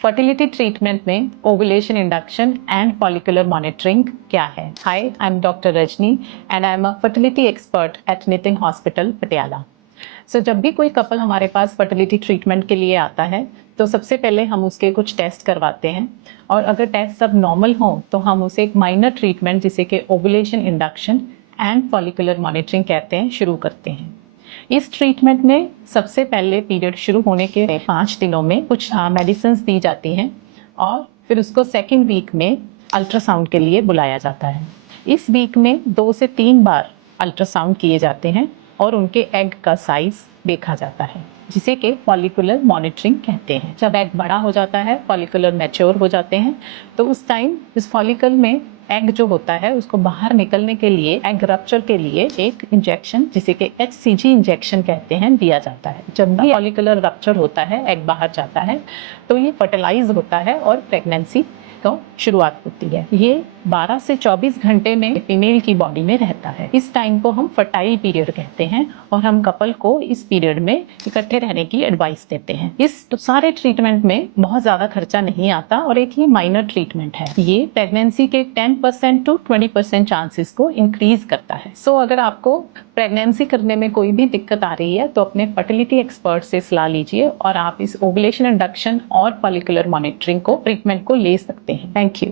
Fertility treatment में ovulation induction and follicular monitoring क्या है? Hi, I am doctor Rajni and I am a fertility expert at Nitin hospital Patiala. जब भी कोई couple हमारे पास फर्टिलिटी ट्रीटमेंट के लिए आता है तो सबसे पहले हम उसके कुछ टेस्ट करवाते हैं और अगर टेस्ट सब नॉर्मल हो तो हम उसे एक माइनर ट्रीटमेंट जिसे कि ovulation induction and follicular monitoring कहते हैं शुरू करते हैं। इस ट्रीटमेंट में सबसे पहले पीरियड शुरू होने के 5 दिनों में कुछ मेडिसिन दी जाती हैं और फिर उसको सेकेंड वीक में अल्ट्रासाउंड के लिए बुलाया जाता है। इस वीक में 2 से 3 बार अल्ट्रासाउंड किए जाते हैं और उनके एग का साइज देखा जाता है जिसे कि फॉलिकुलर मॉनिटरिंग कहते हैं। जब एग बड़ा हो जाता है, फॉलिकुलर मैच्योर हो जाते हैं, तो उस टाइम इस फॉलिकल में एग जो होता है उसको बाहर निकलने के लिए, एग रप्चर के लिए एक इंजेक्शन जिसे कि HCG इंजेक्शन कहते हैं दिया जाता है। जब भी फॉलिकुलर रप्चर होता है, एग बाहर जाता है, तो ये फर्टिलाइज होता है और प्रेगनेंसी तो शुरुआत होती है। ये 12 से 24 घंटे में फीमेल की बॉडी में रहता है। इस टाइम को हम फर्टाइल पीरियड कहते हैं और हम कपल को इस पीरियड में इकट्ठे रहने की एडवाइस देते हैं। इस तो सारे ट्रीटमेंट में बहुत ज़्यादा खर्चा नहीं आता और एक ही माइनर ट्रीटमेंट है। ये प्रेगनेंसी के 10% टू 20% चांसेस को इंक्रीज करता है। अगर आपको प्रेगनेंसी करने में कोई भी दिक्कत आ रही है तो अपने फर्टिलिटी एक्सपर्ट से सलाह लीजिए और आप इस ओवुलेशन इंडक्शन और फॉलिकुलर मॉनिटरिंग को ट्रीटमेंट को ले सकते हैं। Thank you.